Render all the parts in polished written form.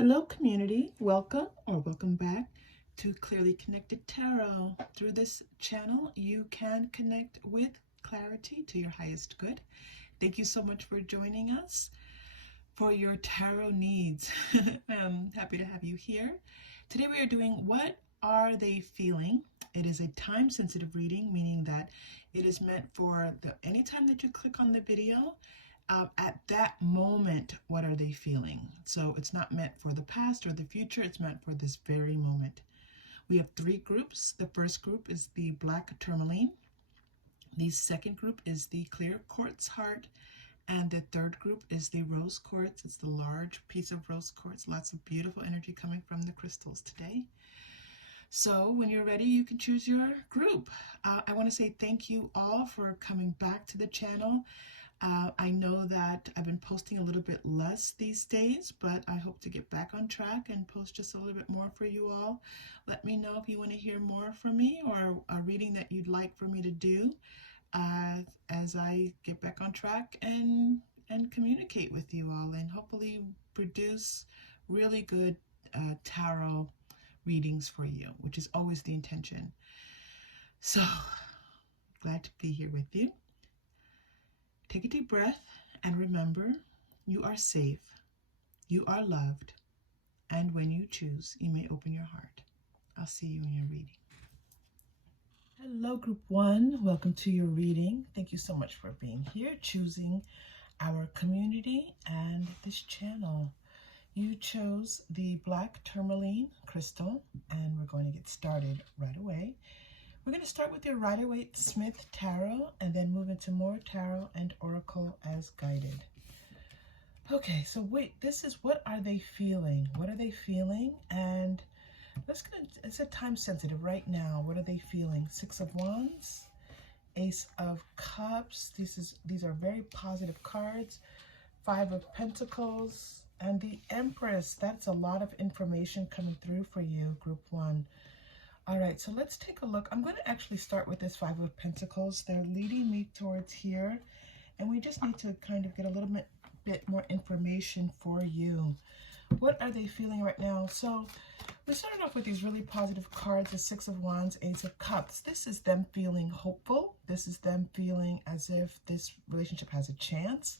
Hello community, welcome or welcome back to Clearly Connected Tarot. Through this channel you can connect with clarity to your highest good. Thank you so much for joining us for your tarot needs. I'm happy to have you here. Today we are doing What Are They Feeling? It is a time sensitive reading, meaning that it is meant for anytime that you click on the video. At that moment, what are they feeling? So it's not meant for the past or the future, it's meant for this very moment. We have three groups. The first group is the black tourmaline. The second group is the clear quartz heart. And the third group is the rose quartz. It's the large piece of rose quartz. Lots of beautiful energy coming from the crystals today. So when you're ready, you can choose your group. I want to say thank you all for coming back to the channel. I know that I've been posting a little bit less these days, but I hope to get back on track and post just a little bit more for you all. Let me know if you want to hear more from me or a reading that you'd like for me to do as I get back on track and communicate with you all and hopefully produce really good tarot readings for you, which is always the intention. So glad to be here with you. Take a deep breath and remember, you are safe, you are loved, and when you choose, you may open your heart. I'll see you in your reading. Hello, Group 1. Welcome to your reading. Thank you so much for being here, choosing our community and this channel. You chose the black tourmaline crystal, and we're going to get started right away. We're going to start with your Rider-Waite-Smith Tarot and then move into more Tarot and Oracle as guided. Okay, so wait, this is What Are They Feeling? What are they feeling? And it's a time sensitive right now. What are they feeling? Six of Wands, Ace of Cups. These are very positive cards. Five of Pentacles and the Empress. That's a lot of information coming through for you, Group 1. All right, so let's take a look. I'm going to actually start with this Five of Pentacles. They're leading me towards here, and we just need to kind of get a little bit more information for you. What are they feeling right now? So we started off with these really positive cards, the Six of Wands, Ace of Cups. This is them feeling hopeful. This is them feeling as if this relationship has a chance.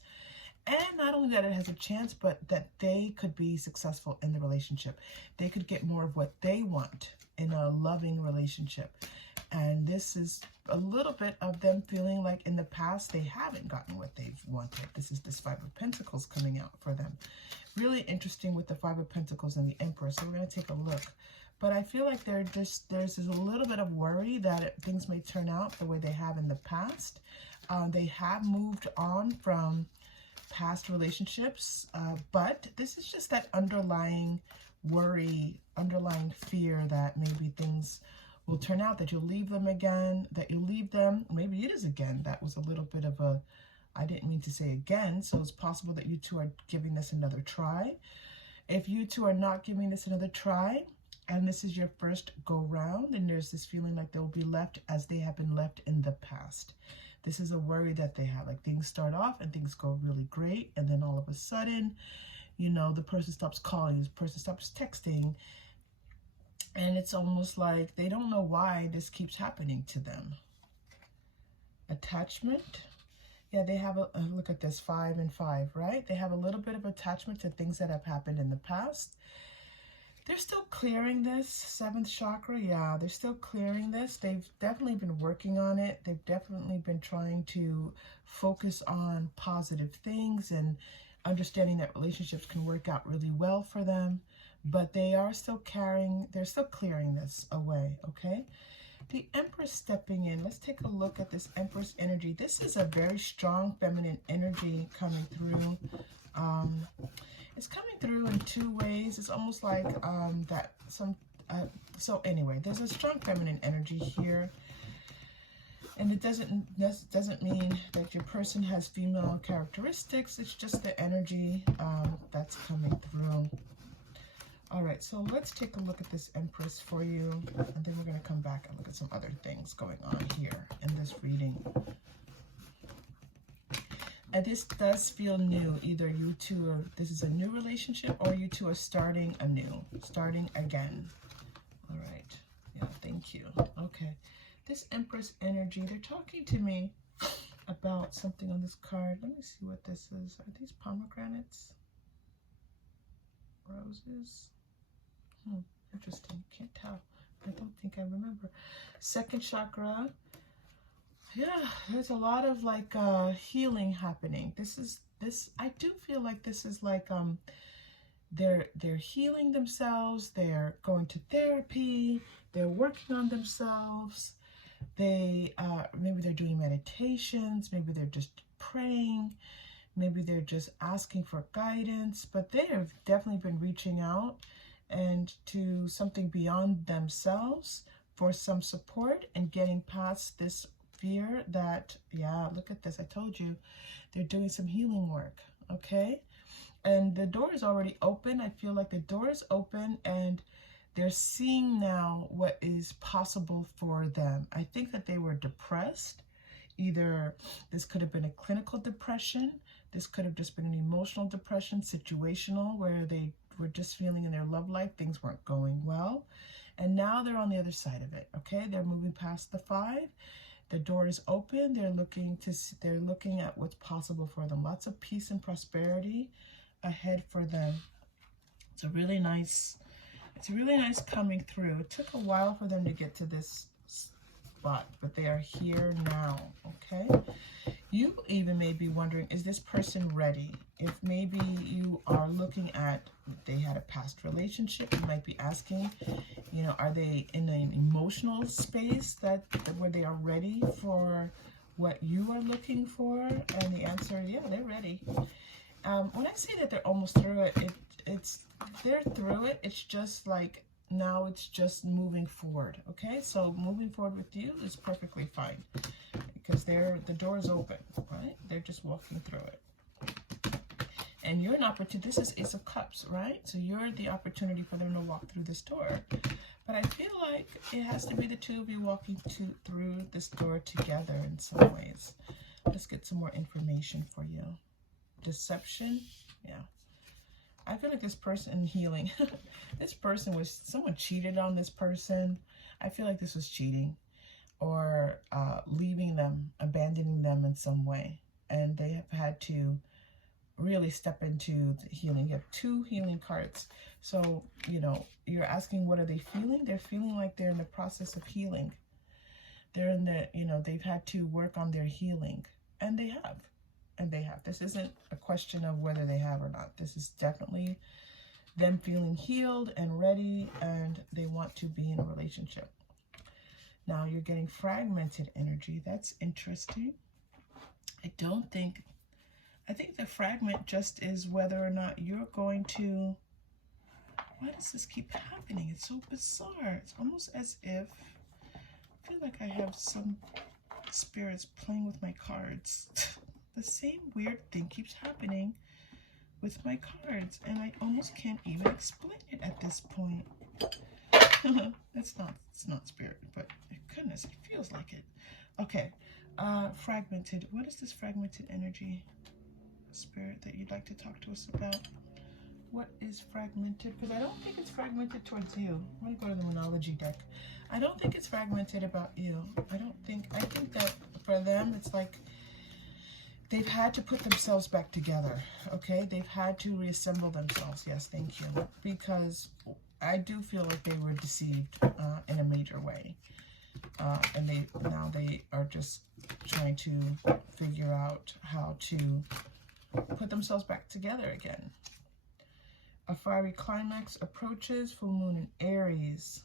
And not only that it has a chance, but that they could be successful in the relationship. They could get more of what they want in a loving relationship. And this is a little bit of them feeling like in the past they haven't gotten what they've wanted. This is this Five of Pentacles coming out for them. Really interesting with the Five of Pentacles and the Emperor. So we're going to take a look. But I feel like there's a little bit of worry that things may turn out the way they have in the past. They have moved on from past relationships, but this is just that underlying worry, underlying fear that maybe things will turn out, that you'll leave them again, that you'll leave them. Maybe it is again. That was a little bit of a, I didn't mean to say again, so it's possible that you two are giving this another try. If you two are not giving this another try, and this is your first go round, then there's this feeling like they will be left as they have been left in the past. This is a worry that they have, like things start off and things go really great, and then all of a sudden, you know, the person stops calling, the person stops texting, and it's almost like they don't know why this keeps happening to them. Attachment. Yeah, they have a look at this 5 and 5, right? They have a little bit of attachment to things that have happened in the past. They're still clearing this, 7th chakra, yeah, they're still clearing this. They've definitely been working on it. They've definitely been trying to focus on positive things and understanding that relationships can work out really well for them. But they are still they're still clearing this away, okay? The Empress stepping in. Let's take a look at this Empress energy. This is a very strong feminine energy coming through. It's coming through in two ways. It's almost like so anyway, there's a strong feminine energy here. And it doesn't mean that your person has female characteristics. It's just the energy that's coming through. All right, so let's take a look at this Empress for you, and then we're going to come back and look at some other things going on here in this reading. And this does feel new. Either you two are, this is a new relationship, or you two are starting anew, starting again. All right. Yeah, thank you. Okay. This Empress energy, they're talking to me about something on this card. Let me see what this is. Are these pomegranates? Roses? Interesting. Can't tell. I don't think I remember. Second chakra. Yeah, there's a lot of like healing happening. I do feel like this is like they're healing themselves, they're going to therapy, they're working on themselves. They maybe they're doing meditations, maybe they're just praying, maybe they're just asking for guidance, but they have definitely been reaching out and to something beyond themselves for some support and getting past this fear that, yeah, look at this, I told you, they're doing some healing work, okay? And the door is already open. I feel like the door is open and they're seeing now what is possible for them. I think that they were depressed. Either this could have been a clinical depression, this could have just been an emotional depression, situational, where they were just feeling in their love life things weren't going well. And now they're on the other side of it, okay? They're moving past the 5. The door is open. They're looking at what's possible for them. Lots of peace and prosperity ahead for them. It's really nice coming through. It took a while for them to get to this spot, but they are here now, okay? You even may be wondering, is this person ready? If maybe you are looking at, they had a past relationship, you might be asking, you know, are they in an emotional space where they are ready for what you are looking for? And the answer is, yeah, they're ready. When I say that they're almost through it, they're through it. It's just like, now it's just moving forward, okay? So moving forward with you is perfectly fine because the door is open, right? They're just walking through it. And you're an opportunity. This is Ace of Cups, right? So you're the opportunity for them to walk through this door. But I feel like it has to be the two of you walking through this door together in some ways. Let's get some more information for you. Deception, yeah. I feel like this person healing. This person someone cheated on this person. I feel like this was cheating or leaving them, abandoning them in some way. And they have had to really step into the healing. You have 2 healing cards. So, you know, you're asking what are they feeling? They're feeling like they're in the process of healing. They're in the, you know, they've had to work on their healing. And they have. And they have. This isn't a question of whether they have or not. This is definitely them feeling healed and ready, and they want to be in a relationship. Now you're getting fragmented energy. That's interesting. I think the fragment just is whether or not you're going to, why does this keep happening? It's so bizarre. It's almost as if, I feel like I have some spirits playing with my cards. The same weird thing keeps happening with my cards, and I almost can't even explain it at this point. It's not spirit, but goodness, it feels like it. Okay, fragmented. What is this fragmented energy, spirit, that you'd like to talk to us about? What is fragmented? Because I don't think it's fragmented towards you. I'm going to go to the Monology deck. I don't think it's fragmented about you. I think that for them, it's like they've had to put themselves back together, okay? They've had to reassemble themselves. Yes, thank you. Because I do feel like they were deceived in a major way. And now they are just trying to figure out how to put themselves back together again. A fiery climax approaches, full moon in Aries.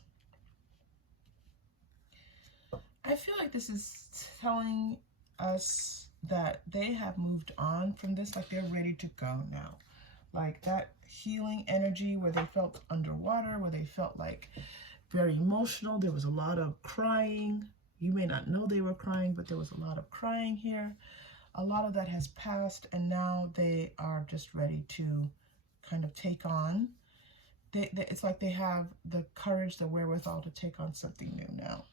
I feel like this is telling us that they have moved on from this, like they're ready to go now. Like that healing energy where they felt underwater, where they felt like very emotional. There was a lot of crying. You may not know they were crying, but there was a lot of crying here. A lot of that has passed, and now they are just ready to kind of take on. It's like they have the courage, the wherewithal to take on something new now.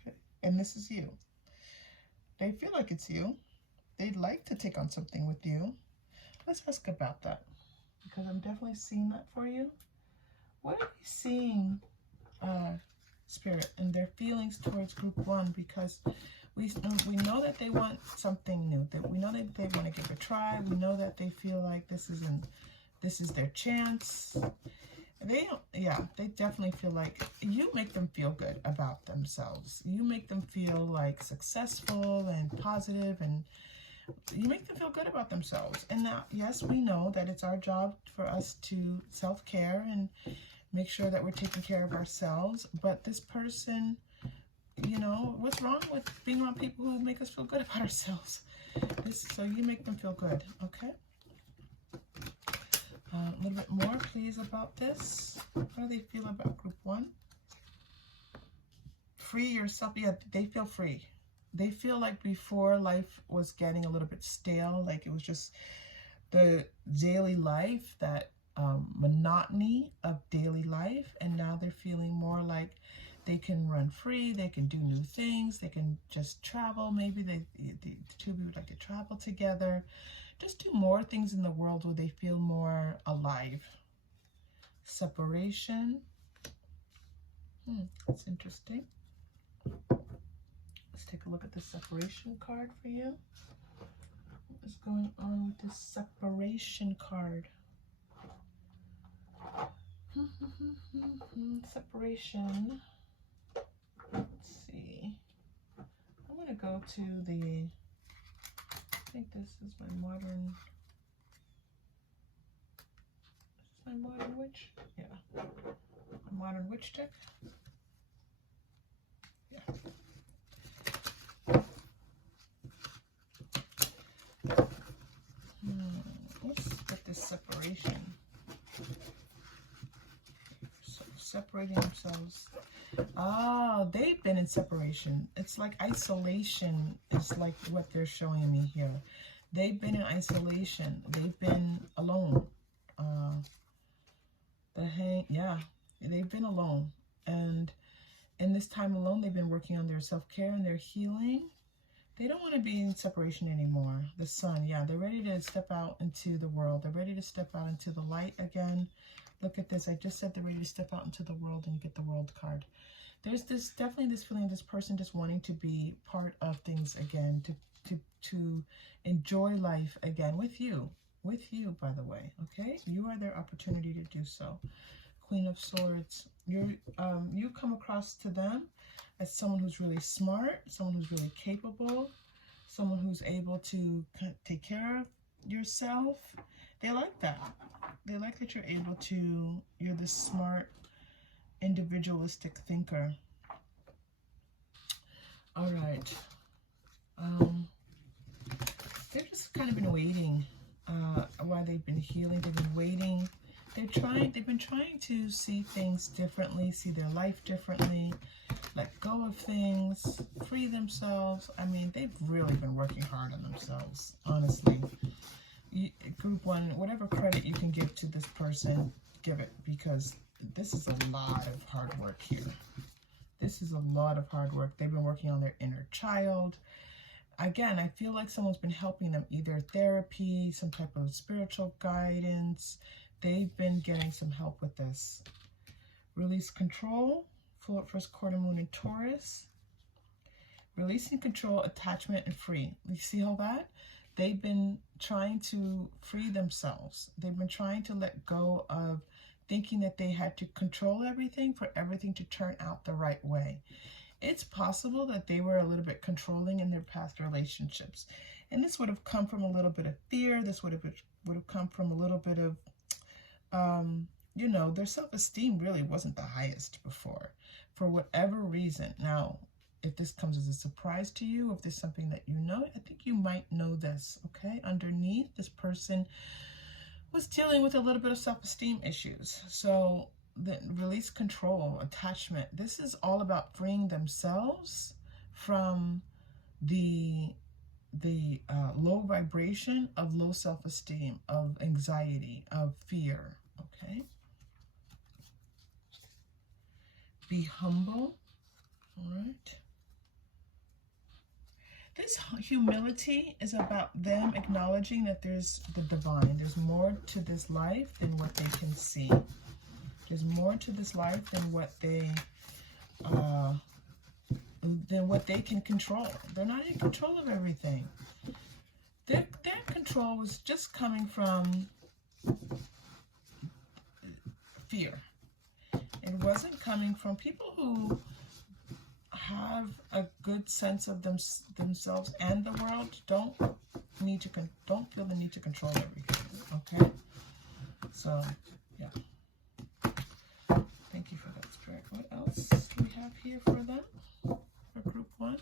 Okay, and this is you. They feel like it's you. they'd like to take on something with you. Let's ask about that, because I'm definitely seeing that for you. What are you seeing, Spirit, and their feelings towards group 1? Because we know that they want something new. That we know that they want to give it a try. We know that they feel like this is their chance. They don't, yeah, they definitely feel like you make them feel good about themselves. You make them feel like successful and positive, and you make them feel good about themselves. And now, yes, we know that it's our job for us to self-care and make sure that we're taking care of ourselves. But this person, you know, what's wrong with being around people who make us feel good about ourselves? So you make them feel good, okay? A little bit more, please, about this. How do they feel about group 1? Free yourself. Yeah, they feel free. They feel like before life was getting a little bit stale, like it was just the daily life, that monotony of daily life, and now they're feeling more like they can run free, they can do new things, they can just travel. Maybe the two of you would like to travel together, just do more things in the world where they feel more alive. Separation. That's interesting. Let's take a look at the separation card for you. What is going on with this separation card? Separation. Let's see. I'm going to go to the, I think this is my modern witch? Yeah. My modern witch deck? Yeah. Let's get this separation. So separating themselves. Oh, they've been in separation. It's like isolation is like what they're showing me here. They've been in isolation. They've been alone. They've been alone. And in this time alone, they've been working on their self-care and their healing. They don't want to be in separation anymore. The sun, yeah, they're ready to step out into the world. They're ready to step out into the light again. Look at this. I just said they're ready to step out into the world, and you get the world card. There's definitely this feeling of this person just wanting to be part of things again, to enjoy life again with you, by the way, okay? You are their opportunity to do so. Queen of Swords. You come across to them as someone who's really smart, someone who's really capable, someone who's able to take care of yourself. They like that. They like that you're this smart, individualistic thinker. All right. They've just kind of been waiting while they've been healing. They've been waiting. They've been trying to see things differently, see their life differently, let go of things, free themselves. I mean, they've really been working hard on themselves, honestly. Group 1, whatever credit you can give to this person, give it, because this is a lot of hard work here. This is a lot of hard work. They've been working on their inner child. Again, I feel like someone's been helping them, either therapy, some type of spiritual guidance. They've been getting some help with this. Release control. Full up first quarter moon in Taurus. Releasing control, attachment, and free. You see all that? They've been trying to free themselves. They've been trying to let go of thinking that they had to control everything for everything to turn out the right way. It's possible that they were a little bit controlling in their past relationships. And this would have come from a little bit of fear. This would have come from a little bit of, you know, their self-esteem really wasn't the highest before, for whatever reason. Now, if this comes as a surprise to you, if there's something that you know, I think you might know this, okay? Underneath, this person was dealing with a little bit of self-esteem issues. So the release control, attachment, this is all about freeing themselves from the low vibration of low self-esteem, of anxiety, of fear, okay? Be humble, all right? This humility is about them acknowledging that there's the divine. There's more to this life than what they can see. There's more to this life than what they can control. They're not in control of everything. Their control was just coming from fear. It wasn't coming from people who have a good sense of themselves and the world. Don't feel the need to control everything. Okay, so yeah. Thank you for that, Spirit. What else do we have here for them? For group 1,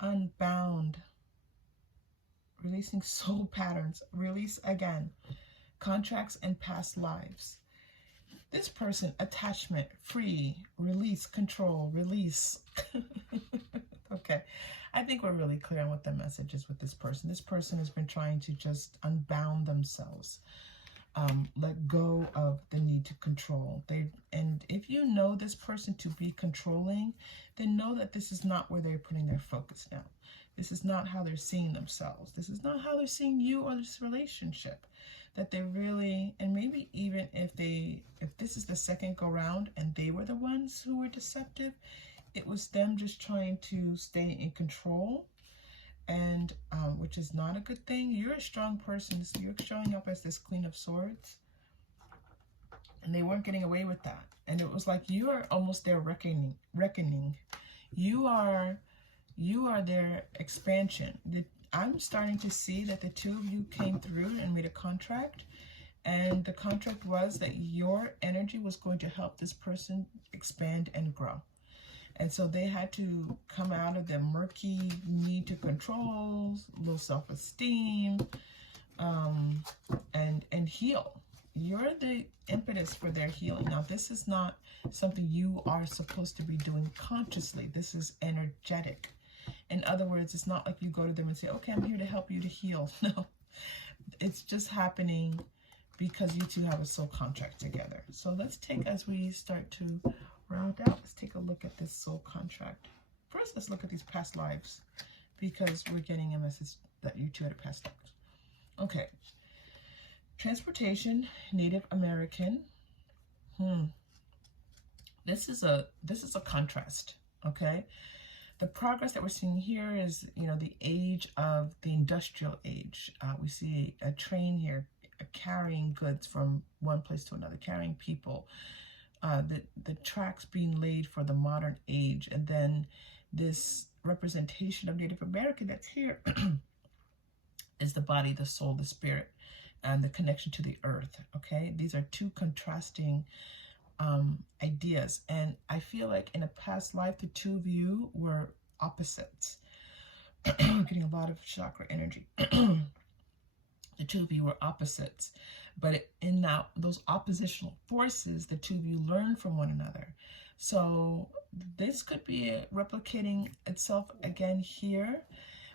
unbound, releasing soul patterns, release again, contracts and past lives. This person, attachment, free, release, control, release. Okay, I think we're really clear on what the message is with this person. This person has been trying to just unbound themselves, let go of the need to control. And if you know this person to be controlling, then know that this is not where they're putting their focus now. This is not how they're seeing themselves. This is not how they're seeing you or this relationship. That they really, and maybe even if this is the second go round and they were the ones who were deceptive, it was them just trying to stay in control, and which is not a good thing. You're a strong person, so you're showing up as this Queen of Swords, and they weren't getting away with that. And it was like you are almost their reckoning. You are their expansion. I'm starting to see that the two of you came through and made a contract, and the contract was that your energy was going to help this person expand and grow. And so they had to come out of the murky need to control, low self-esteem, and heal. You're the impetus for their healing. Now, this is not something you are supposed to be doing consciously. This is energetic. In other words, it's not like you go to them and say, okay, I'm here to help you to heal. No, it's just happening because you two have a soul contract together. So let's take, as we start to round out, let's take a look at this soul contract. First, let's look at these past lives, because we're getting a message that you two had a past lives. Okay. Transportation, Native American. This is a contrast, okay? The progress that we're seeing here is, the age of the industrial age. We see a train here carrying goods from one place to another, carrying people. The tracks being laid for the modern age. And then this representation of Native American that's here is the body, the soul, the spirit, and the connection to the earth, okay? These are two contrasting ideas, and I feel like in a past life the two of you were opposites. Getting a lot of chakra energy. The two of you were opposites, but in those oppositional forces, the two of you learn from one another. So this could be replicating itself again here,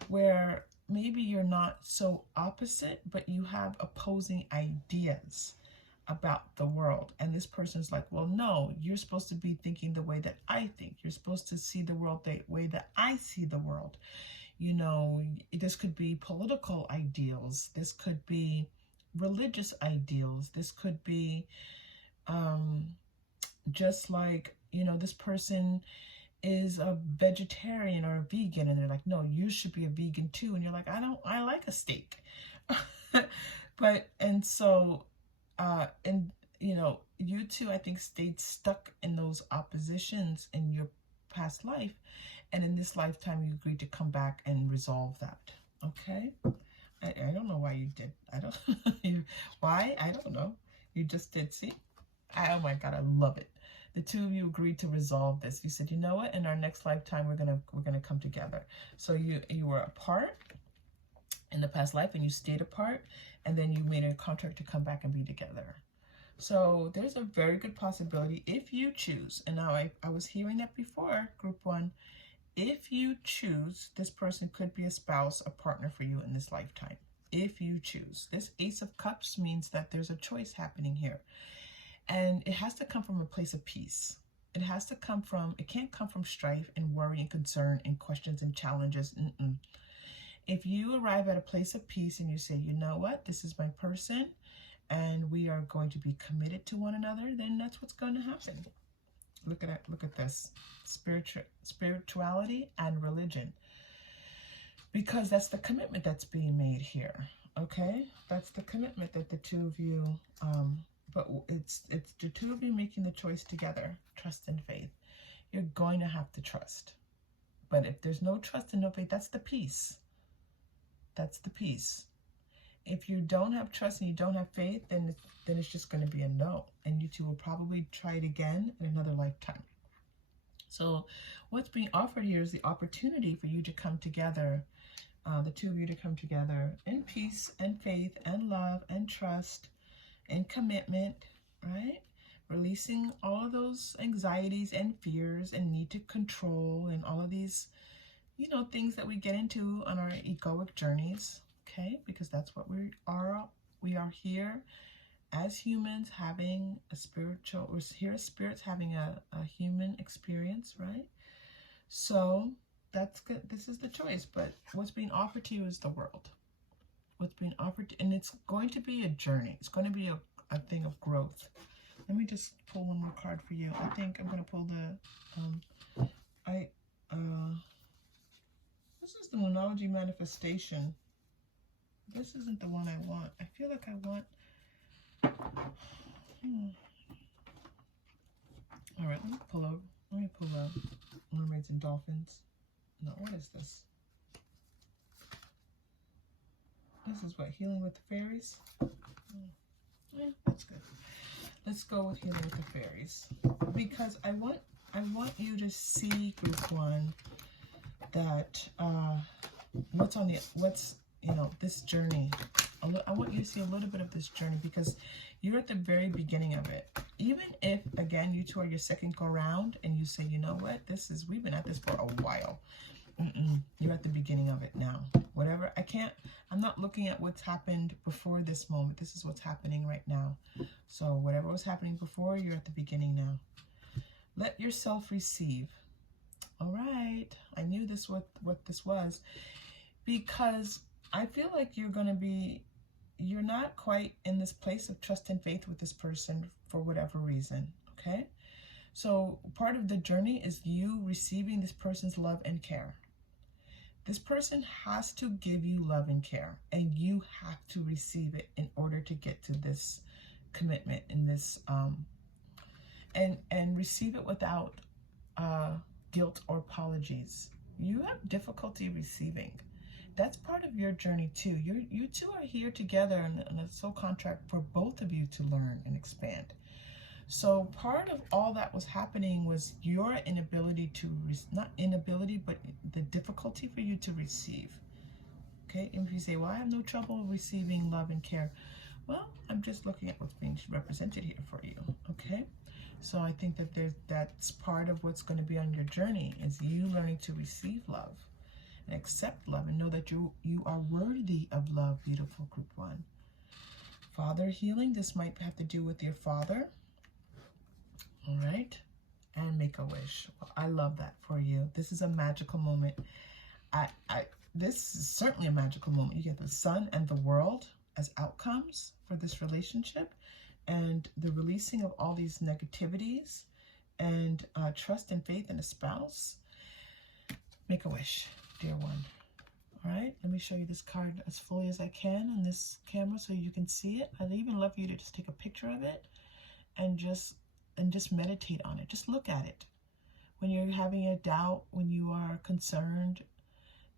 where maybe you're not so opposite, but you have opposing ideas about the world. And this person's like, well, no, you're supposed to be thinking the way that I think. You're supposed to see the world the way that I see the world. This could be political ideals. This could be religious ideals. This could be just like, this person is a vegetarian or a vegan, and they're like, no, you should be a vegan too. And you're like, I like a steak. You two, I think, stayed stuck in those oppositions in your past life. And in this lifetime, you agreed to come back and resolve that. Okay? I don't know why you did. Why? I don't know. You just did. See? Oh my God, I love it. The two of you agreed to resolve this. You said, you know what? In our next lifetime, we're gonna come together. So you were apart in the past life, and you stayed apart, and then you made a contract to come back and be together. So there's a very good possibility, if you choose, and now I was hearing that before, group 1, if you choose, this person could be a spouse, a partner for you in this lifetime. If you choose. This Ace of Cups means that there's a choice happening here. And it has to come from a place of peace. It has to come from, it can't come from strife and worry and concern and questions and challenges. If you arrive at a place of peace and you say, you know what, this is my person and we are going to be committed to one another, then that's what's going to happen. Look at it. Look at this. Spirituality and religion. Because that's the commitment that's being made here. Okay? That's the commitment that the two of you, but it's the two of you making the choice together. Trust and faith. You're going to have to trust. But if there's no trust and no faith, that's the peace. That's the peace. If you don't have trust and you don't have faith, then it's just going to be a no. And you two will probably try it again in another lifetime. So what's being offered here is the opportunity for you to come together, the two of you to come together in peace and faith and love and trust and commitment, right? Releasing all of those anxieties and fears and need to control and all of these, you know, things that we get into on our egoic journeys, okay? Because that's what we are. We are here as humans having a spiritual, we're here as spirits having a human experience, right? So that's good. This is the choice, but what's being offered to you is the world. What's being offered, and it's going to be a journey. It's going to be a thing of growth. Let me just pull one more card for you. I think I'm going to pull the, this is the Monology Manifestation. This isn't the one I want. I feel like I want, all right, let me pull Mermaids and Dolphins. No, what is this? This is what, Healing with the Fairies? Yeah, that's good. Let's go with Healing with the Fairies. Because I want you to see, group one, that this journey. I want you to see a little bit of this journey because you're at the very beginning of it. Even if, again, you two are your second go round and you say, you know what, we've been at this for a while. You're at the beginning of it now. Whatever, I'm not looking at what's happened before this moment. This is what's happening right now. So whatever was happening before, you're at the beginning now. Let yourself receive. All right, I knew this what this was, because I feel like you're not quite in this place of trust and faith with this person for whatever reason, okay? So part of the journey is you receiving this person's love and care. This person has to give you love and care, and you have to receive it in order to get to this commitment in this, and receive it without guilt or apologies. You have difficulty receiving. That's part of your journey too. You two are here together in a soul contract for both of you to learn and expand. So part of all that was happening was your inability to, not inability, but the difficulty for you to receive. Okay, and if you say, well, I have no trouble receiving love and care. Well, I'm just looking at what's being represented here for you, okay? So I think that that's part of what's going to be on your journey, is you learning to receive love and accept love and know that you are worthy of love, beautiful group one. Father healing, this might have to do with your father. All right, and make a wish. Well, I love that for you. This is a magical moment. This is certainly a magical moment. You get the sun and the world as outcomes for this relationship, and the releasing of all these negativities, and trust and faith in a spouse. Make a wish, dear one. All right, let me show you this card as fully as I can on this camera so you can see it. I'd even love for you to just take a picture of it and just meditate on it. Just look at it. When you're having a doubt, when you are concerned,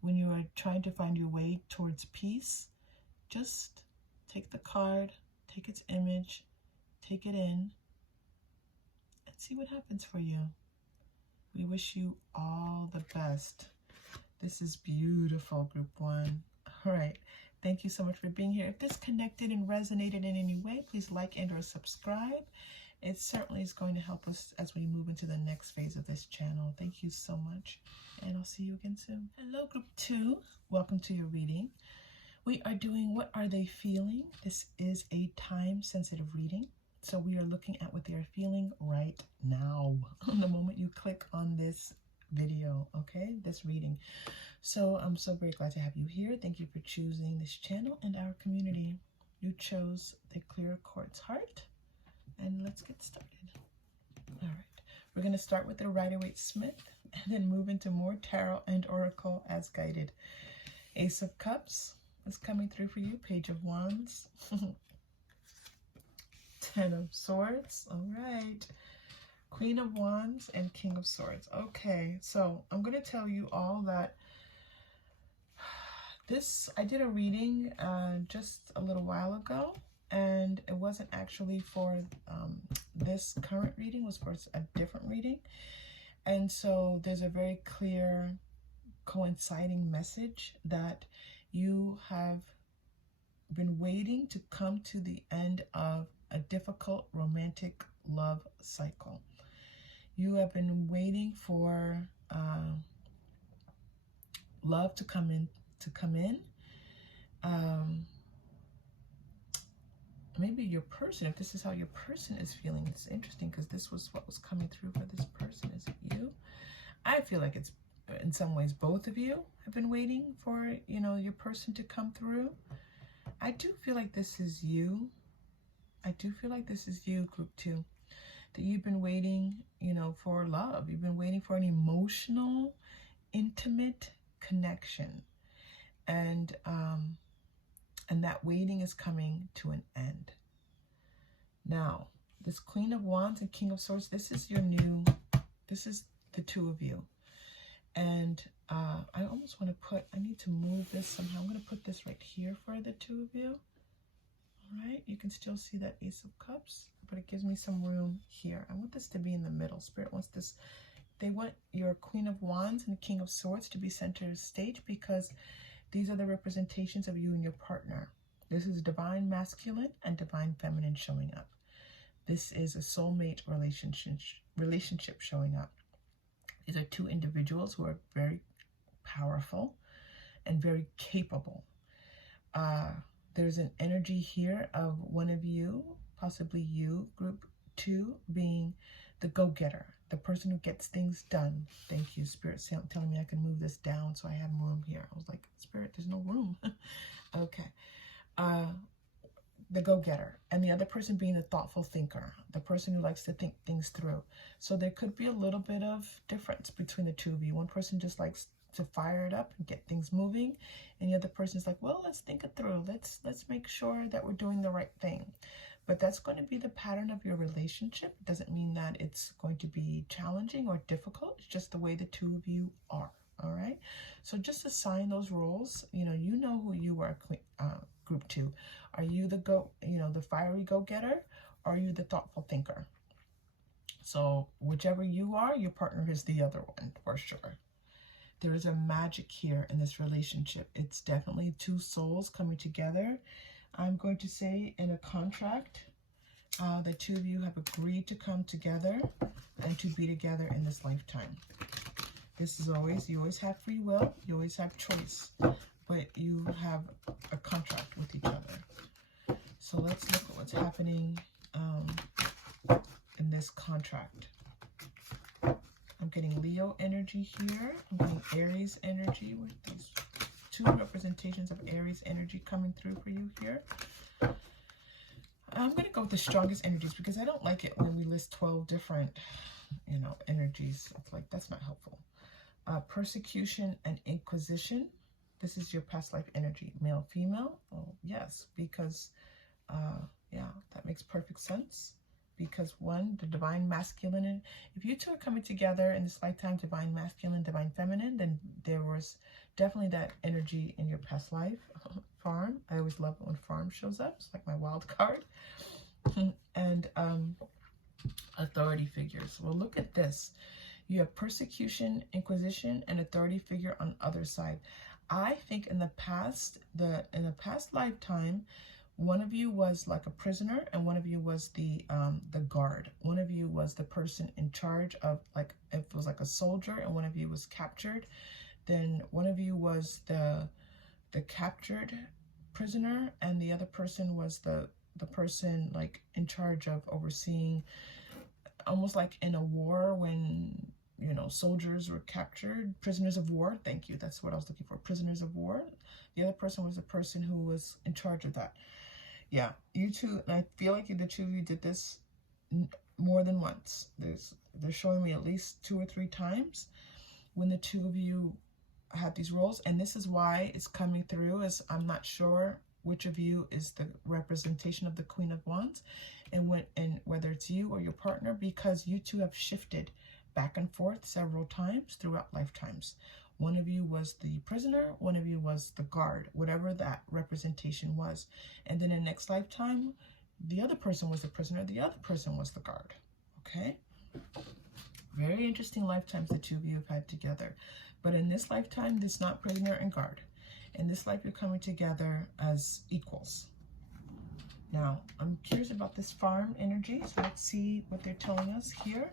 when you are trying to find your way towards peace, just take the card, take its image, take it in, and see what happens for you. We wish you all the best. This is beautiful, group one. All right. Thank you so much for being here. If this connected and resonated in any way, please like and or subscribe. It certainly is going to help us as we move into the next phase of this channel. Thank you so much, and I'll see you again soon. Hello, group two. Welcome to your reading. We are doing What Are They Feeling? This is a time-sensitive reading. So we are looking at what they are feeling right now, the moment you click on this video, okay, this reading. So I'm so very glad to have you here. Thank you for choosing this channel and our community. You chose the clear quartz heart, and let's get started. All right, we're going to start with the Rider-Waite-Smith and then move into more tarot and oracle as guided. Ace of Cups is coming through for you. Page of Wands. 10 of Swords. All right. Queen of Wands and King of Swords. Okay, so I'm going to tell you all that I did a reading just a little while ago, and it wasn't actually for this current reading, it was for a different reading. And so there's a very clear coinciding message that you have been waiting to come to the end of a difficult romantic love cycle. You have been waiting for love to come in. Maybe your person, if this is how your person is feeling, it's interesting because this was what was coming through for this person. Is it you? I feel like it's in some ways both of you have been waiting for, you know, your person to come through. I do feel like this is you. I do feel like this is you, group 2. That you've been waiting, you know, for love. You've been waiting for an emotional, intimate connection. And that waiting is coming to an end. Now, this Queen of Wands and King of Swords, this is your new, this is the two of you. And I almost want to put, I need to move this somehow. I'm going to put this right here for the two of you. All right, you can still see that Ace of Cups, but it gives me some room here. I want this to be in the middle. Spirit wants this, they want your Queen of Wands and the King of Swords to be center stage because these are the representations of you and your partner. This is divine masculine and divine feminine showing up. This is a soulmate relationship showing up. These are two individuals who are very powerful and very capable. There's an energy here of one of you, possibly you, group 2, being the go-getter, the person who gets things done. Thank you, Spirit, telling me I can move this down so I have room here. I was like, Spirit, there's no room. Okay. The go-getter, and the other person being the thoughtful thinker, the person who likes to think things through. So there could be a little bit of difference between the two of you. One person just likes to fire it up and get things moving, and the other person is like, well, let's think it through. Let's make sure that we're doing the right thing. But that's going to be the pattern of your relationship. It doesn't mean that it's going to be challenging or difficult. It's just the way the two of you are. All right. So just assign those roles. You know who you are, group 2. Are you the fiery go-getter, or are you the thoughtful thinker? So whichever you are, your partner is the other one for sure. There is a magic here in this relationship. It's definitely two souls coming together. I'm going to say in a contract, the two of you have agreed to come together and to be together in this lifetime. This is you always have free will, you always have choice, but you have a contract with each other. So let's look at what's happening in this contract. I'm getting Leo energy here. I'm getting Aries energy with these two representations of Aries energy coming through for you here. I'm going to go with the strongest energies because I don't like it when we list 12 different, energies. It's like, that's not helpful. Persecution and inquisition. This is your past life energy. Male, female. Oh, yes, because, that makes perfect sense. Because one, the divine masculine, if you two are coming together in this lifetime, divine masculine, divine feminine, then there was definitely that energy in your past life. Farm, I always love it when farm shows up. It's like my wild card. And authority figures. Well, look at this. You have persecution, inquisition, and authority figure on the other side. I think in the past lifetime, one of you was like a prisoner, and one of you was the guard. One of you was the person in charge of, like, if it was like a soldier, and one of you was captured. Then one of you was the captured prisoner, and the other person was the the person like in charge of overseeing, almost like in a war when, you know, soldiers were captured, prisoners of war. Thank you. That's what I was looking for. Prisoners of war. The other person was the person who was in charge of that. Yeah, you two, and I feel like the two of you did this more than once. They're showing me at least 2 or 3 times when the two of you had these roles, and this is why it's coming through, as I'm not sure which of you is the representation of the Queen of Wands, and whether it's you or your partner, because you two have shifted back and forth several times throughout lifetimes. One of you was the prisoner, one of you was the guard, whatever that representation was. And then in the next lifetime, the other person was the prisoner, the other person was the guard. Okay? Very interesting lifetimes the two of you have had together. But in this lifetime, it's not prisoner and guard. In this life, you're coming together as equals. Now, I'm curious about this farm energy, so let's see what they're telling us here.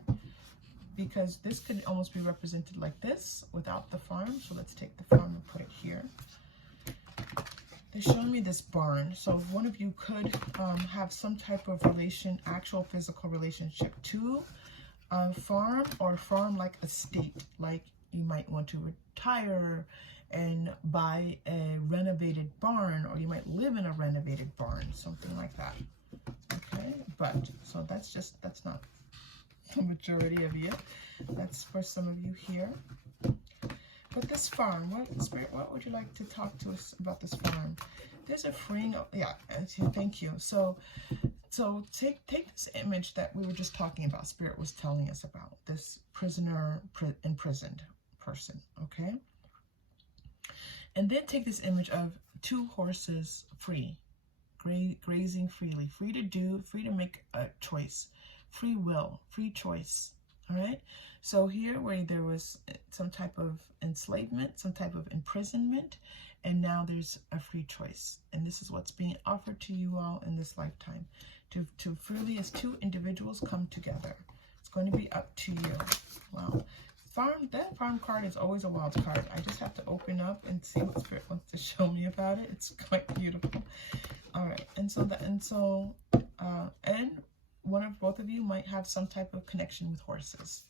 Because this could almost be represented like this without the farm. So let's take the farm and put it here. They're showing me this barn. So one of you could have some type of actual physical relationship to a farm, or farm like estate. Like you might want to retire and buy a renovated barn, or you might live in a renovated barn, something like that. Okay, but so that's not the majority of you. That's for some of you here. But this farm, what would you like to talk to us about this farm? There's a freeing of, yeah, thank you. So take this image that we were just talking about, Spirit was telling us about, this prisoner, imprisoned person, okay? And then take this image of 2 horses free, grazing freely, free to make a choice. Free will, free choice, all right? So here where there was some type of enslavement, some type of imprisonment, and now there's a free choice. And this is what's being offered to you all in this lifetime. To freely, as 2 individuals come together. It's going to be up to you. Wow. That farm card is always a wild card. I just have to open up and see what Spirit wants to show me about it. It's quite beautiful. All right, and both of you might have some type of connection with horses.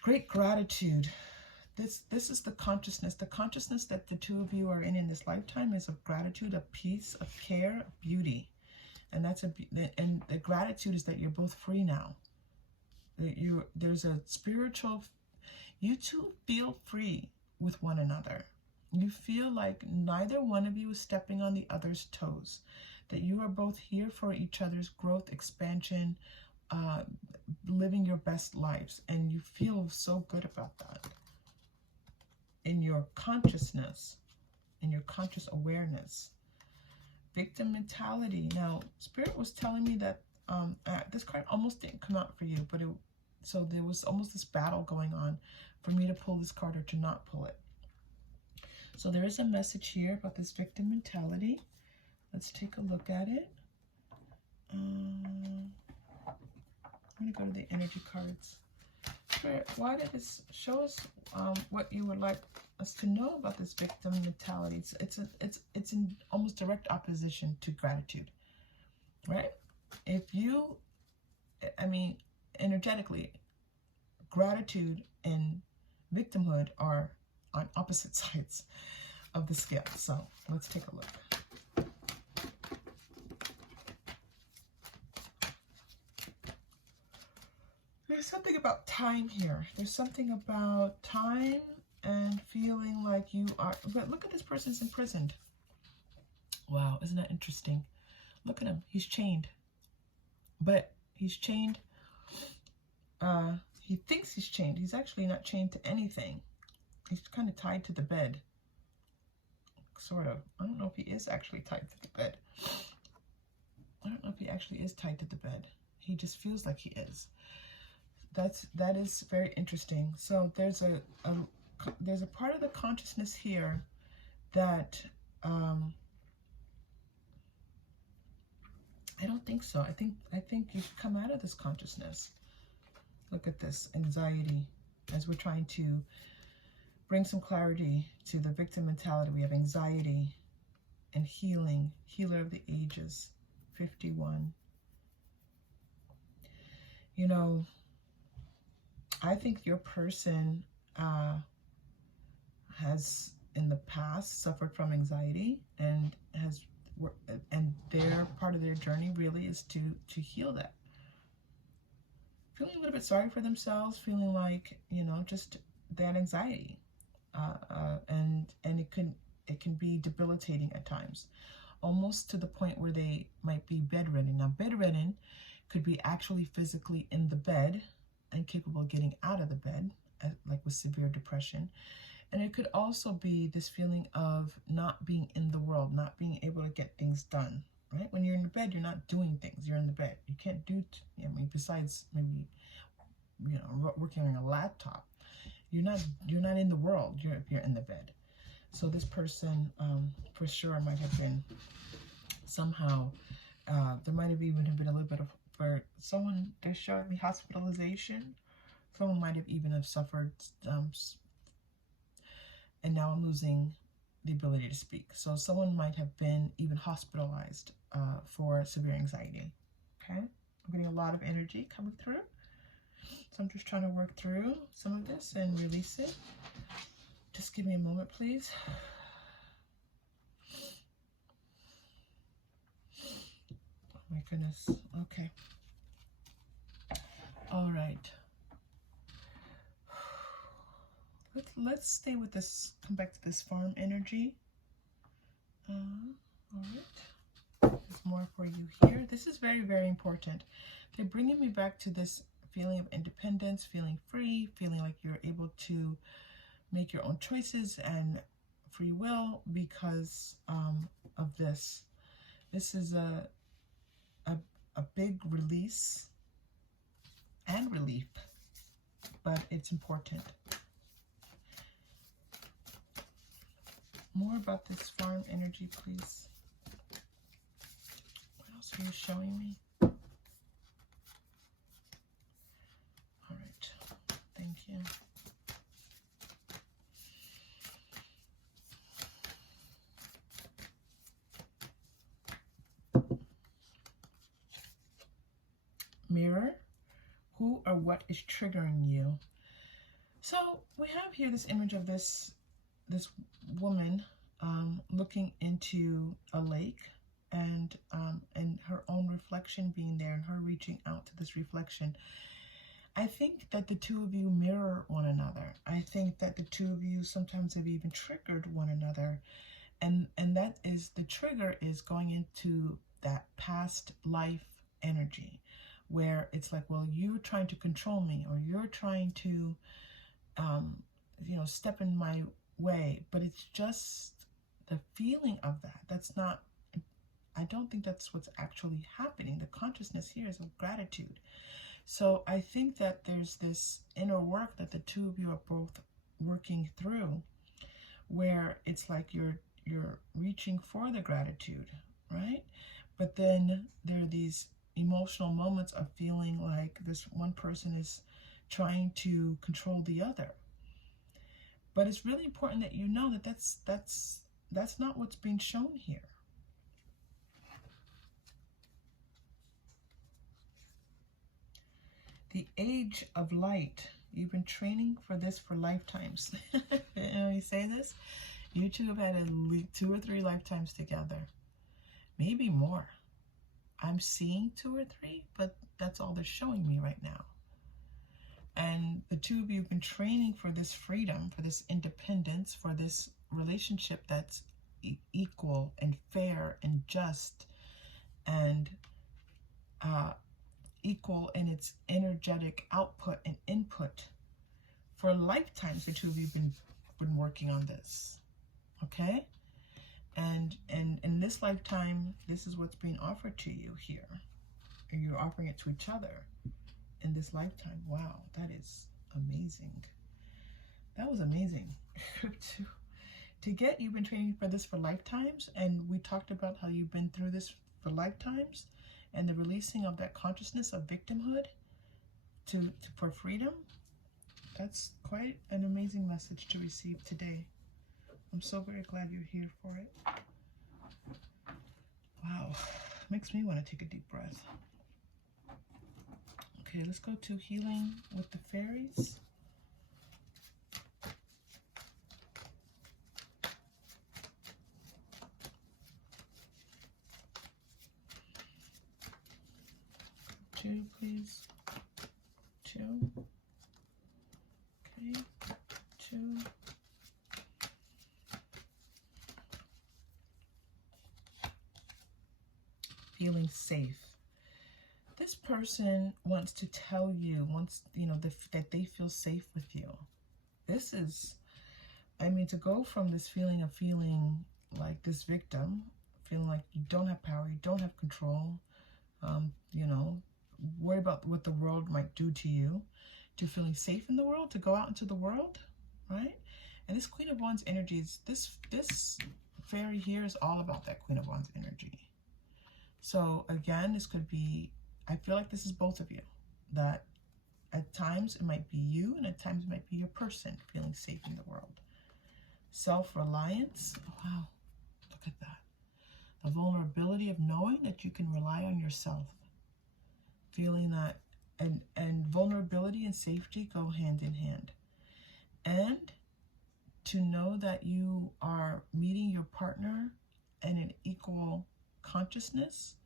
Great gratitude. This is the consciousness. The consciousness that the two of you are in this lifetime is of gratitude, of peace, of care, of beauty. And the gratitude is that you're both free now. There's a spiritual, you two feel free with one another. You feel like neither one of you is stepping on the other's toes. That you are both here for each other's growth, expansion, living your best lives. And you feel so good about that. In your consciousness, in your conscious awareness. Victim mentality. Now, Spirit was telling me that this card almost didn't come out for you, but so there was almost this battle going on for me to pull this card or to not pull it. So there is a message here about this victim mentality. Let's take a look at it. I'm going to go to the energy cards. Spirit, why did this show us what you would like us to know about this victim mentality? It's in almost direct opposition to gratitude, right? Energetically, gratitude and victimhood are on opposite sides of the scale. So let's take a look. There's something about time here. There's something about time and feeling like you are, but look at this person's imprisoned. Wow, isn't that interesting? Look at him, he's chained. But he's chained, he thinks he's chained. He's actually not chained to anything. He's kind of tied to the bed. Sort of. I don't know if he is actually tied to the bed. I don't know if he actually is tied to the bed. He just feels like he is. That is very interesting. So there's a part of the consciousness here that I don't think so. I think you should come out of this consciousness. Look at this anxiety as we're trying to bring some clarity to the victim mentality. We have anxiety and healing, healer of the ages. 51. You know, I think your person has in the past suffered from anxiety, and their part of their journey really is to heal that. Feeling a little bit sorry for themselves, feeling like, you know, just that anxiety, and it can be debilitating at times, almost to the point where they might be bedridden. Now, bedridden could be actually physically in the bed and capable of getting out of the bed, like with severe depression. And it could also be this feeling of not being in the world, not being able to get things done, right? When you're in the bed, you're not doing things. You're in the bed. You can't do, I mean, besides maybe, you know, working on a laptop, you're not in the world. If you're in the bed. So this person, for sure, might have been somehow. There might have even been a little bit of, for someone, they're showing me hospitalization. Someone might have even suffered, and now I'm losing the ability to speak. So someone might have been even hospitalized for severe anxiety. Okay, I'm getting a lot of energy coming through. So I'm just trying to work through some of this and release it. Just give me a moment, please. Oh my goodness. Okay. All right. Let's stay with this, come back to this farm energy. All right. There's more for you here. This is very, very important. They're bringing me back to this feeling of independence, feeling free, feeling like you're able to make your own choices and free will because of this. This is a big release and relief, but it's important. More about this farm energy, please. What else are you showing me? All right, thank you. Mirror, who or what is triggering you? So we have here this image of this woman looking into a lake, and her own reflection being there, and her reaching out to this reflection. I think that the two of you mirror one another. I think that the two of you sometimes have even triggered one another, and that is, the trigger is going into that past life energy, where it's like, well, you're trying to control me, or you're trying to you know, step in my way. But it's just the feeling of that. That's not, I don't think that's what's actually happening. The consciousness here is of gratitude. So I think that there's this inner work that the two of you are both working through, where it's like you're reaching for the gratitude, right? But then there are these emotional moments of feeling like this one person is trying to control the other. But it's really important that you know that that's not what's being shown here. The age of light. You've been training for this for lifetimes. You know, you say this, you two have had at least 2 or 3 lifetimes together, maybe more. I'm seeing 2 or 3, but that's all they're showing me right now. And the two of you have been training for this freedom, for this independence, for this relationship that's equal and fair and just, and equal in its energetic output and input. For lifetimes, the two of you have been working on this, okay? And in this lifetime, this is what's being offered to you here, and you're offering it to each other in this lifetime. Wow, that is amazing. That was amazing. to get, you've been training for this for lifetimes, and we talked about how you've been through this for lifetimes, and the releasing of that consciousness of victimhood for freedom. That's quite an amazing message to receive today. I'm so very glad you're here for it. Wow. makes me want to take a deep breath. Okay, let's go to healing with the fairies. Two, please. Two. Okay, two. Feeling safe. This person wants to tell you, that they feel safe with you. This is, I mean, to go from this feeling of feeling like this victim, feeling like you don't have power, you don't have control, worry about what the world might do to you, to feeling safe in the world, to go out into the world, right? And this Queen of Wands energy is, this fairy here is all about that Queen of Wands energy. So again, this could be, I feel like this is both of you, that at times it might be you and at times it might be your person feeling safe in the world. Self-reliance, oh, wow, look at that. The vulnerability of knowing that you can rely on yourself. Feeling that, and vulnerability and safety go hand in hand. And to know that you are meeting your partner in an equal consciousness.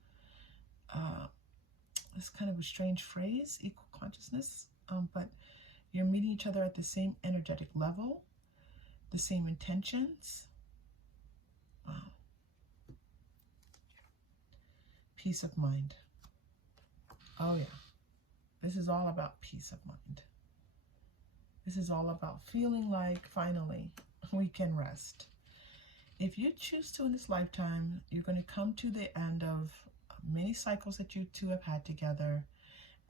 It's kind of a strange phrase, equal consciousness, but you're meeting each other at the same energetic level, the same intentions. Wow. Peace of mind. Oh yeah, this is all about peace of mind. This is all about feeling like finally we can rest. If you choose to in this lifetime, you're going to come to the end of many cycles that you two have had together,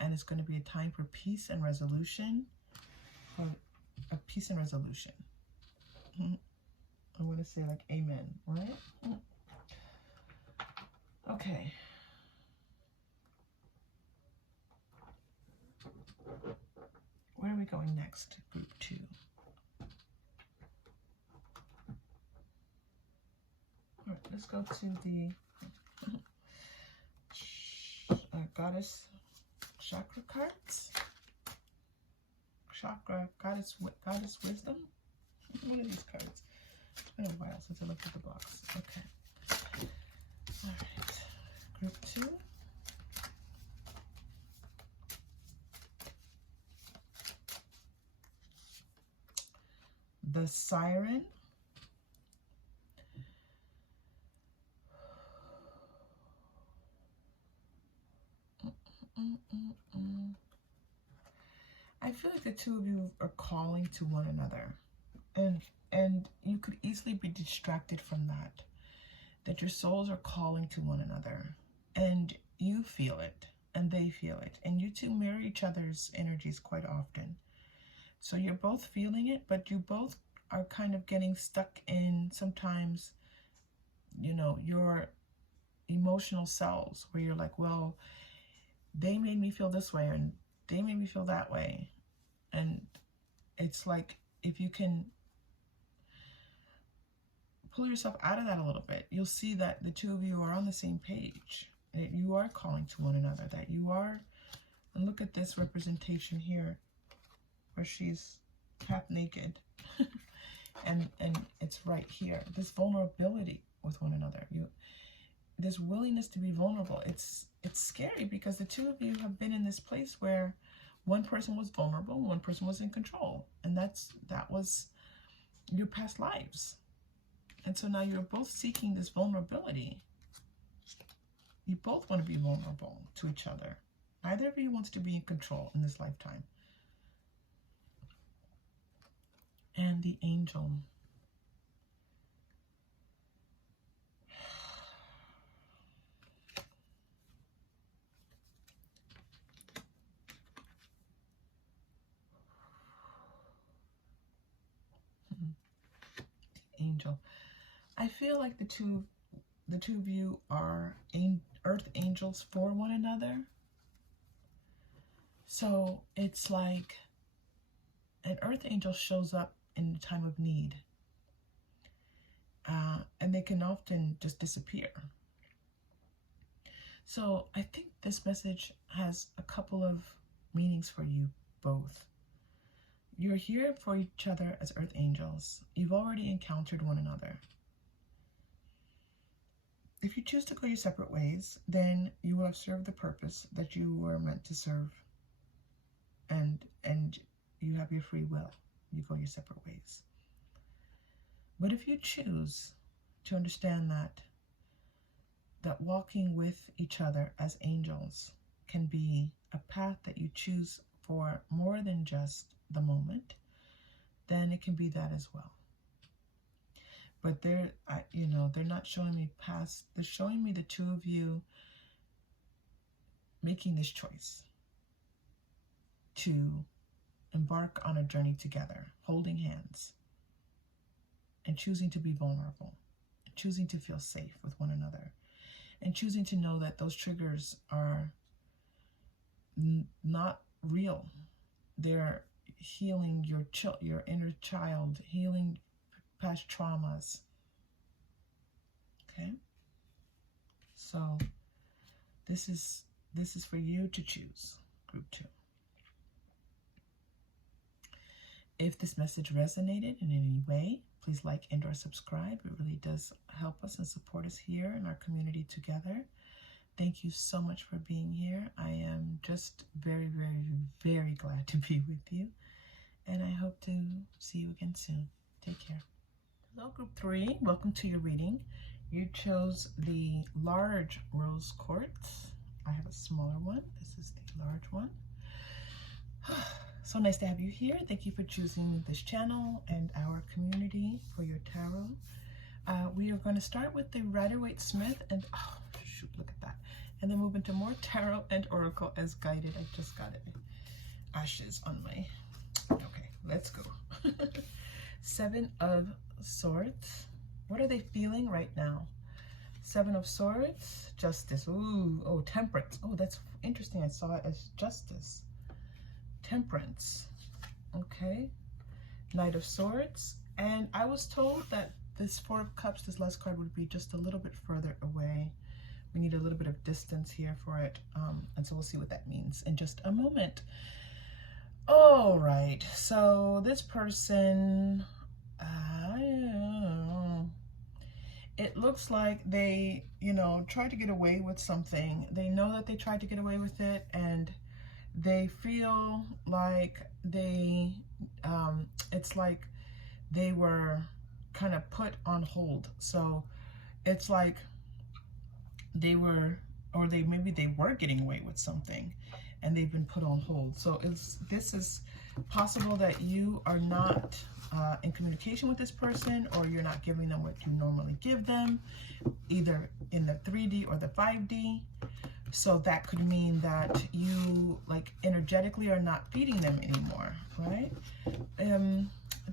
and it's going to be a time for peace and resolution. A peace and resolution. I'm going to say like amen, right? Okay. Where are we going next? Group 2. All right, let's go to the goddess chakra cards. Goddess wisdom. What are these cards? It's been a while since I looked at the box. Okay. All right. Group 2. The Siren. I feel like the two of you are calling to one another, and you could easily be distracted from that your souls are calling to one another, and you feel it and they feel it, and you two mirror each other's energies quite often. So you're both feeling it, but you both are kind of getting stuck in sometimes, your emotional selves, where you're like, well, they made me feel this way and they made me feel that way. And it's like, if you can pull yourself out of that a little bit, you'll see that the two of you are on the same page, that you are calling to one another, that you are. And look at this representation here where she's half naked and it's right here, this vulnerability with one another, this willingness to be vulnerable. It's scary because the two of you have been in this place where one person was vulnerable, one person was in control, and that was your past lives. And so now you're both seeking this vulnerability. You both want to be vulnerable to each other. Neither of you wants to be in control in this lifetime. And the angel. Angel. I feel like the two of you are earth angels for one another. So it's like an earth angel shows up in a time of need, and they can often just disappear. So I think this message has a couple of meanings for you both. You're here for each other as earth angels. You've already encountered one another. If you choose to go your separate ways, then you will have served the purpose that you were meant to serve. And you have your free will. You go your separate ways. But if you choose to understand that walking with each other as angels can be a path that you choose for more than just the moment, then it can be that as well. But they're not showing me past. They're showing me the two of you making this choice to embark on a journey together, holding hands, and choosing to be vulnerable, choosing to feel safe with one another, and choosing to know that those triggers are not real. They're healing your inner child, healing past traumas. Okay? So this is for you to choose, group 2. If this message resonated in any way, please like and or subscribe. It really does help us and support us here in our community together. Thank you so much for being here. I am just very, very, very glad to be with you. And I hope to see you again soon. Take care. Hello, group 3. Welcome to your reading. You chose the large rose quartz. I have a smaller one. This is the large one. So nice to have you here. Thank you for choosing this channel and our community for your tarot. We are going to start with the Rider-Waite-Smith and, oh shoot, look at that. And then move into more tarot and oracle as guided. I just got it. Ashes on my, okay, let's go. 7 of Swords. What are they feeling right now? 7 of Swords, Justice. Ooh, oh, Temperance. Oh, that's interesting. I saw it as Justice. Temperance. Okay. Knight of Swords. And I was told that this 4 of Cups, this last card, would be just a little bit further away. We need a little bit of distance here for it. And so we'll see what that means in just a moment. All right. So this person, it looks like they, tried to get away with something. They know that they tried to get away with it, and they feel like they, it's like they were kind of put on hold. So it's like they were, or maybe they were getting away with something and they've been put on hold. So this is possible that you are not in communication with this person, or you're not giving them what you normally give them, either in the 3D or the 5D. So that could mean that you, like, energetically are not feeding them anymore, right?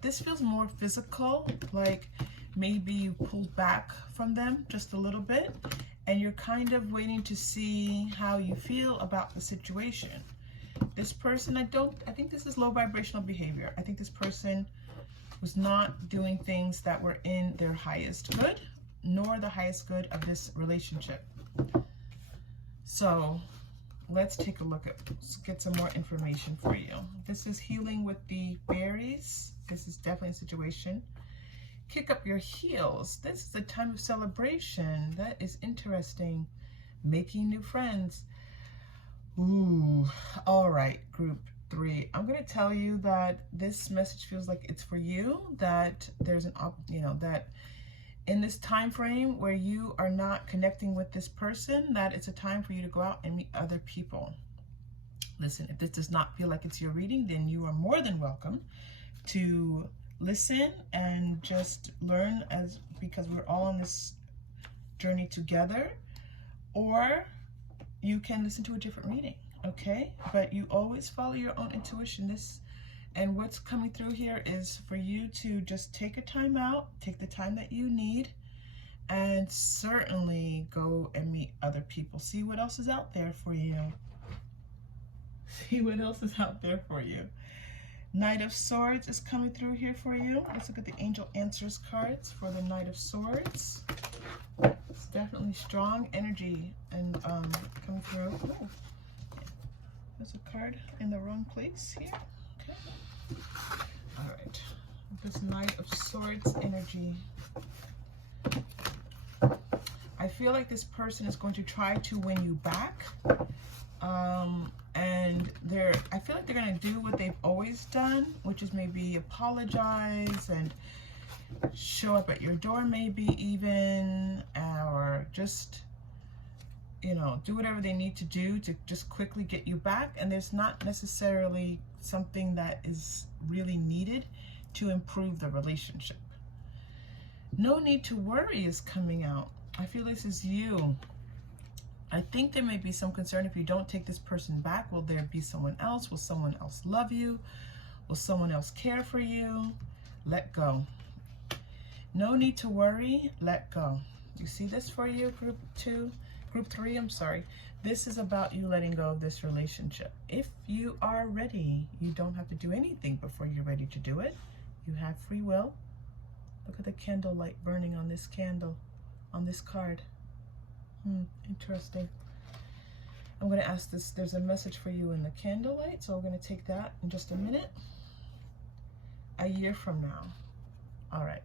This feels more physical, like maybe you pulled back from them just a little bit, and you're kind of waiting to see how you feel about the situation. This person, I think this is low vibrational behavior. I think this person was not doing things that were in their highest good, nor the highest good of this relationship. So let's take a look at, let's get some more information for you. This is healing with the berries. This is definitely a situation. Kick up your heels. This is a time of celebration. That is interesting. Making new friends. Ooh, all right, group 3. I'm going to tell you that this message feels like it's for you, that there's an, that in this time frame where you are not connecting with this person, that it's a time for you to go out and meet other people. Listen, if this does not feel like it's your reading, then you are more than welcome to listen and just learn, because we're all on this journey together, or you can listen to a different reading, okay? But you always follow your own intuition. And what's coming through here is for you to just take a time out, take the time that you need, and certainly go and meet other people. See what else is out there for you. See what else is out there for you. Knight of Swords is coming through here for you. Let's look at the Angel Answers cards for the Knight of Swords. It's definitely strong energy and coming through. Oh, there's a card in the wrong place here. Okay. All right. This Knight of Swords energy. I feel like this person is going to try to win you back. And I feel like they're going to do what they've always done, which is maybe apologize and show up at your door, maybe even, or just, you know, do whatever they need to do to just quickly get you back. And there's not necessarily something that is really needed to improve the relationship. No need to worry is coming out. I feel this is you. I think there may be some concern if you don't take this person back. Will there be someone else? Will someone else love you? Will someone else care for you? Let go. No need to worry. Let go. You see this for you, group 3, I'm sorry. This is about you letting go of this relationship. If you are ready, you don't have to do anything before you're ready to do it. You have free will. Look at the candlelight burning on this candle, on this card. Interesting. I'm going to ask this. There's a message for you in the candlelight, so I'm going to take that in just a minute. A year from now. All right.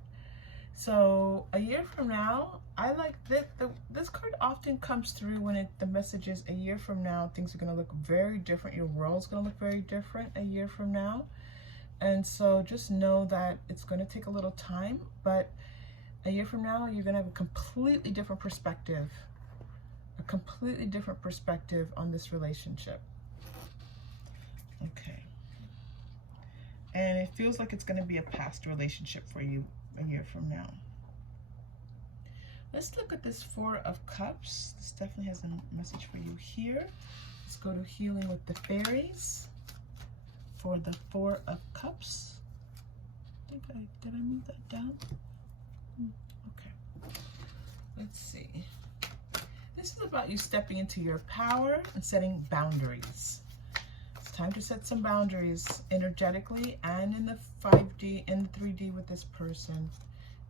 So a year from now, I like that. This card often comes through when the message is a year from now. Things are going to look very different. Your world's going to look very different a year from now. And so just know that it's going to take a little time, but a year from now, you're going to have a completely different perspective. A completely different perspective on this relationship. Okay. And it feels like it's going to be a past relationship for you a year from now. Let's look at this 4 of Cups. This definitely has a message for you here. Let's go to healing with the fairies for the 4 of Cups. Did I move that down? Okay. Let's see. This is about you stepping into your power and setting boundaries. It's time to set some boundaries energetically and in the 5D and the 3D with this person.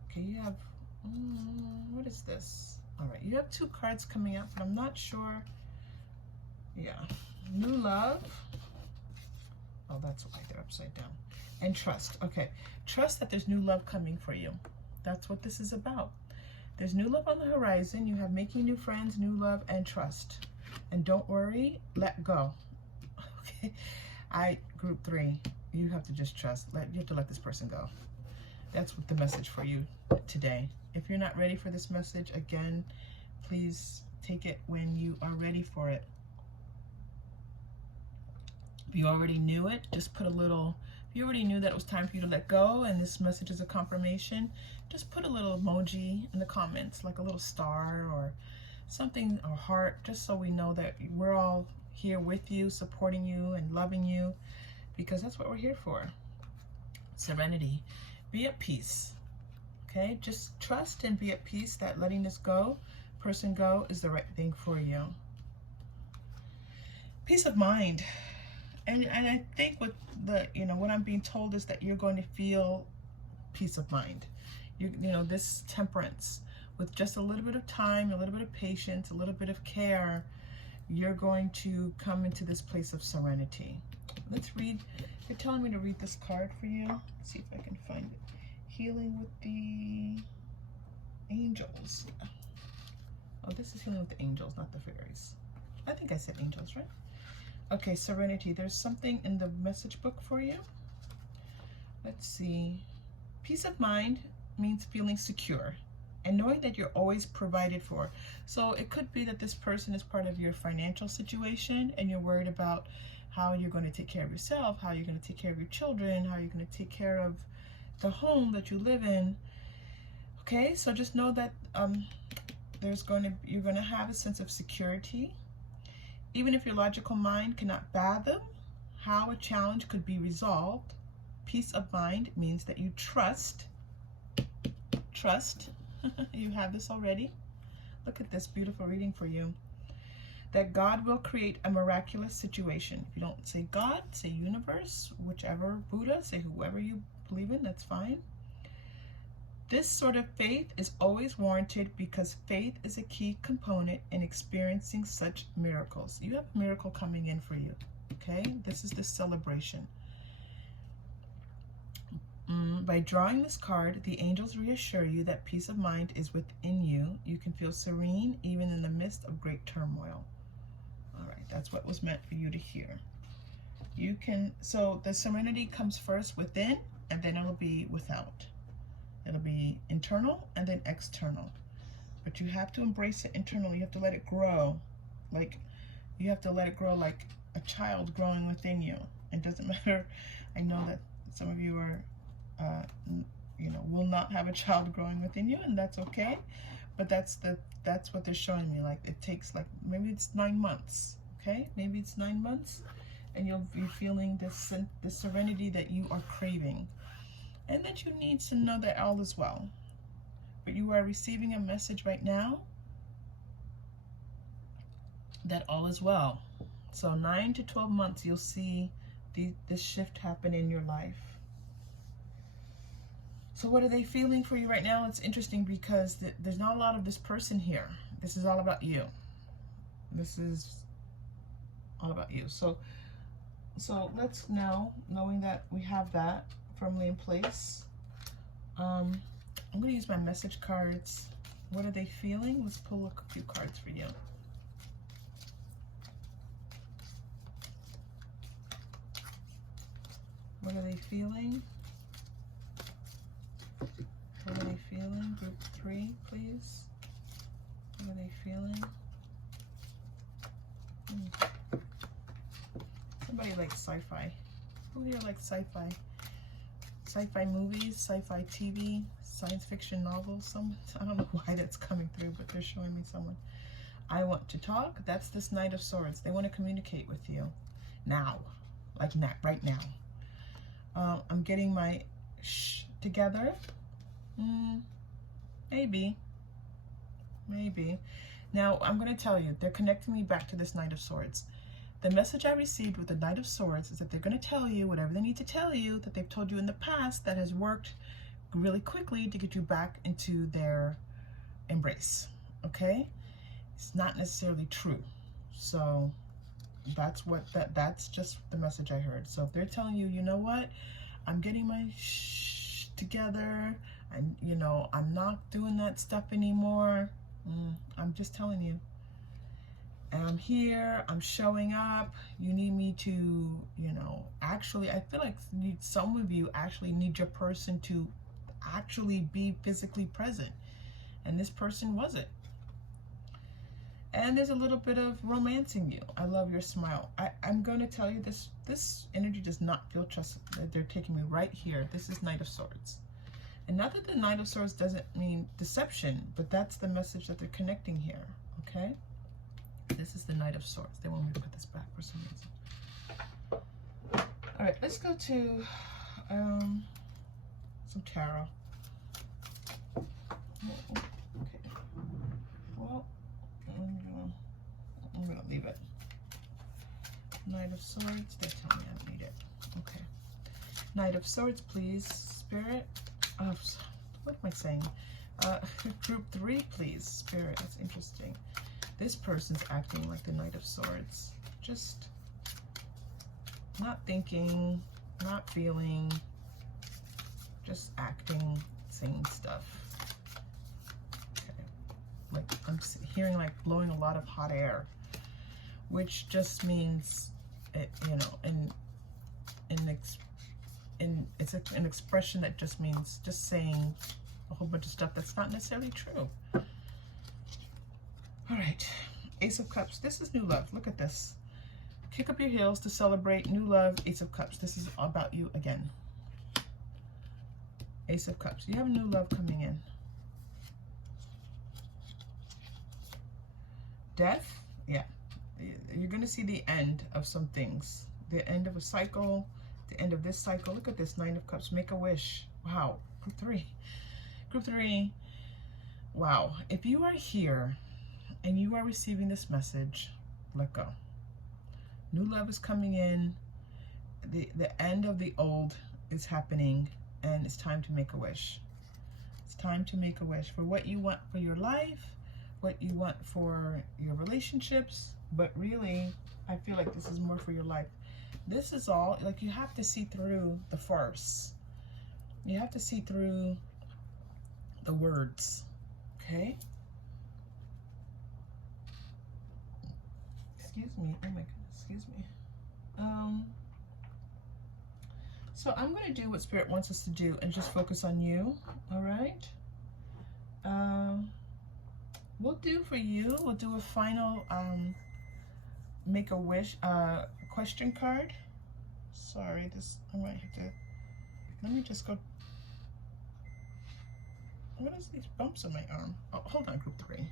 Okay, you have, what is this? All right, you have 2 cards coming up, but I'm not sure. Yeah, new love. Oh, that's why they're upside down. And trust. Okay, trust that there's new love coming for you. That's what this is about. There's new love on the horizon. You have making new friends, new love, and trust. And don't worry, let go. Okay, group 3, you have to just trust. You have to let this person go. That's what the message for you today. If you're not ready for this message, again, please take it when you are ready for it. If you already knew it, just put a little, if you already knew that it was time for you to let go and this message is a confirmation, just put a little emoji in the comments, like a little star or something, or heart, just so we know that we're all here with you, supporting you and loving you, because that's what we're here for. Serenity. Be at peace. Okay? Just trust and be at peace that letting this person go, is the right thing for you. Peace of mind. And I think what what I'm being told is that you're going to feel peace of mind. You know, this temperance, with just a little bit of time, a little bit of patience, a little bit of care, you're going to come into this place of serenity. Let's read. You're telling me to read this card for you. Let's see if I can find it. Healing with the angels. Oh, this is healing with the angels, not the fairies. I think I said angels, right? Okay, serenity. There's something in the message book for you. Let's see. Peace of mind means feeling secure and knowing that you're always provided for. So it could be that this person is part of your financial situation and you're worried about how you're going to take care of yourself, how you're going to take care of your children, how you're going to take care of the home that you live in. Okay, so just know that you're going to have a sense of security. Even if your logical mind cannot fathom how a challenge could be resolved, peace of mind means that you trust, you have this already. Look at this beautiful reading for you. That God will create a miraculous situation. If you don't say God, say universe, whichever, Buddha, say whoever you believe in, that's fine. This sort of faith is always warranted because faith is a key component in experiencing such miracles. You have a miracle coming in for you, okay? This is the celebration. By drawing this card, the angels reassure you that peace of mind is within you. You can feel serene even in the midst of great turmoil. All right, that's what was meant for you to hear. You can, so the serenity comes first within, and then it'll be without. It'll be internal and then external. But you have to embrace it internally. You have to let it grow. Like, you have to let it grow like a child growing within you. It doesn't matter. I know that some of you are, you know, will not have a child growing within you, and that's okay. But that's what they're showing me. Like, it takes, like, maybe it's 9 months. Okay, maybe it's 9 months, and you'll be feeling this serenity that you are craving. And that you need to know that all is well. But you are receiving a message right now that all is well. So 9 to 12 months, you'll see this shift happen in your life. So what are they feeling for you right now? It's interesting because there's not a lot of this person here. This is all about you. This is all about you. So let's now, knowing that we have that firmly in place, I'm going to use my message cards. What are they feeling? Let's pull a few cards for you. What are they feeling? What are they feeling? Group 3, please. What are they feeling? Somebody likes sci-fi. Who here likes sci-fi? Sci-fi movies, sci-fi TV, science fiction novels. I don't know why that's coming through, but they're showing me someone. I want to talk. That's this Knight of Swords. They want to communicate with you now, like now, right now. I'm getting my shh together. Maybe. Now, I'm going to tell you, they're connecting me back to this Knight of Swords. The message I received with the Knight of Swords is that they're going to tell you whatever they need to tell you that they've told you in the past that has worked really quickly to get you back into their embrace. It's not necessarily true. So that's just the message I heard. So if they're telling you, you know what, I'm getting my shh together, and you know, I'm not doing that stuff anymore. I'm just telling you. And I'm here, I'm showing up. You need me to, you know, actually, I feel like some of you actually need your person to actually be physically present. And this person wasn't. And there's a little bit of romancing you. I love your smile. I'm going to tell you this energy does not feel trusted. They're taking me right here. This is Knight of Swords. And not that the Knight of Swords doesn't mean deception, but that's the message that they're connecting here, okay? This is the Knight of Swords. They want me to put this back for some reason. All right, let's go to some tarot. Okay. Well, I'm gonna leave it. Knight of Swords. They tell me I don't need it. Okay. Knight of Swords, please, Spirit. What am I saying? Group 3, please, Spirit. That's interesting. This person's acting like the Knight of Swords. Just not thinking, not feeling, just acting, saying stuff. Okay. Like, I'm hearing like blowing a lot of hot air, which just means, you know, it's an expression that just means just saying a whole bunch of stuff that's not necessarily true. All right, Ace of Cups. This is new love. Look at this. Kick up your heels to celebrate new love. Ace of Cups. This is all about you again. Ace of Cups. You have new love coming in. Death. Yeah. You're going to see the end of some things. The end of a cycle. The end of this cycle. Look at this. 9 of Cups. Make a wish. Wow. Group 3. Group 3. Wow. If you are here and you are receiving this message, let go. New love is coming in. The end of the old is happening, and it's time to make a wish. It's time to make a wish for what you want for your life, what you want for your relationships, but really, I feel like this is more for your life. This is all, like, you have to see through the farce. You have to see through the words, okay? Excuse me, oh my goodness, excuse me. So I'm going to do what Spirit wants us to do and just focus on you, all right? We'll do for you, we'll do a final make a wish question card. Sorry, this, I might have to, let me just go. What is these bumps on my arm? Oh, hold on, group 3.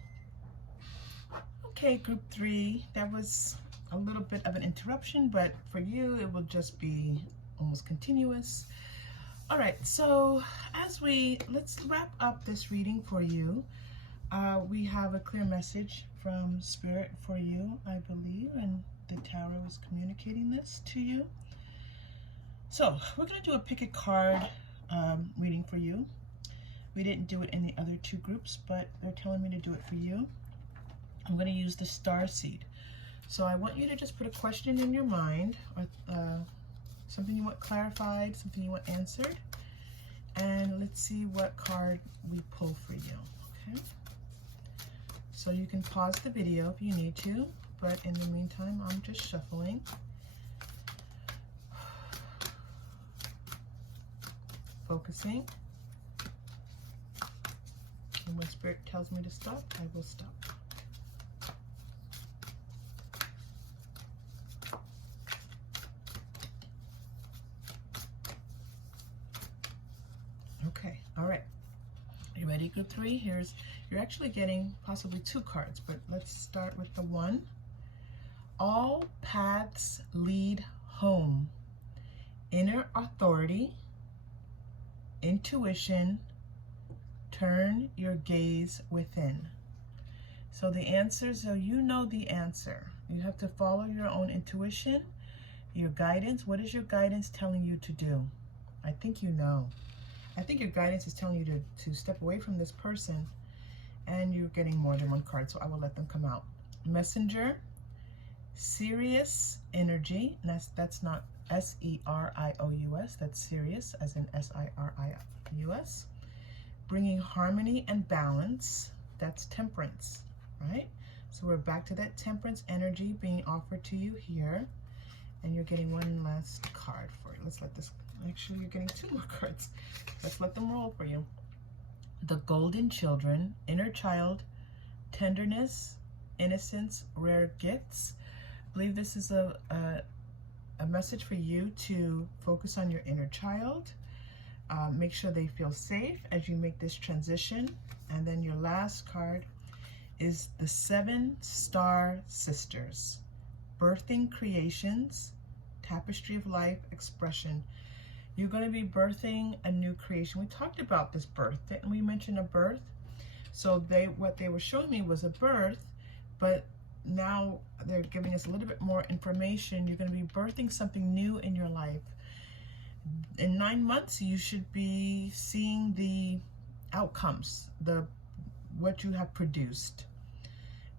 Okay, group 3, that was a little bit of an interruption, but for you, it will just be almost continuous. All right, so let's wrap up this reading for you. We have a clear message from Spirit for you, I believe, and the tarot is communicating this to you. So we're going to do a pick a card reading for you. We didn't do it in the other 2 groups, but they're telling me to do it for you. I'm going to use the star seed. So I want you to just put a question in your mind, or something you want clarified, something you want answered, and let's see what card we pull for you, okay? So you can pause the video if you need to, but in the meantime, I'm just shuffling. Focusing. And when Spirit tells me to stop, I will stop. Okay, all right. You ready, group 3? You're actually getting possibly 2 cards, but let's start with the 1. All paths lead home. Inner authority, intuition, turn your gaze within. So the answer, so you know the answer. You have to follow your own intuition, your guidance. What is your guidance telling you to do? I think you know. I think your guidance is telling you to step away from this person, and you're getting more than 1 card, so I will let them come out. Messenger, serious energy, and that's not S-E-R-I-O-U-S, that's serious, as in S-I-R-I-U-S. Bringing harmony and balance, that's temperance, right? So we're back to that temperance energy being offered to you here, and you're getting 1 last card for it. Let's let this, actually you're getting 2 more cards. Let's let them roll for you. The golden children, inner child, tenderness, innocence, rare gifts. I believe this is a message for you to focus on your inner child. Make sure they feel safe as you make this transition. And then your last card is the 7 star sisters. Birthing creations, tapestry of life, expression. You're going to be birthing a new creation. We talked about this birth, didn't we mention a birth? So what they were showing me was a birth, but now they're giving us a little bit more information. You're going to be birthing something new in your life. In 9 months, you should be seeing the outcomes, what you have produced.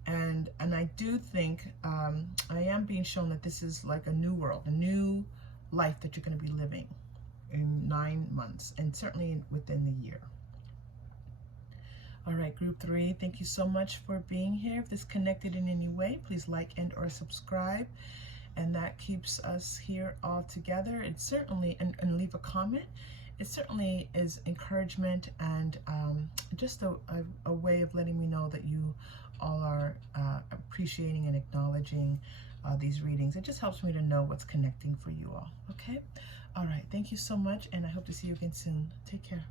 And I do think I am being shown that this is like a new world, a new life that you're going to be living in 9 months, and certainly within the year. All right, group 3, thank you so much for being here. If this connected in any way, please like and or subscribe, and that keeps us here all together. It certainly, and leave a comment. It certainly is encouragement and just a way of letting me know that you all are appreciating and acknowledging these readings. It just helps me to know what's connecting for you all, okay? All right, thank you so much, and I hope to see you again soon. Take care.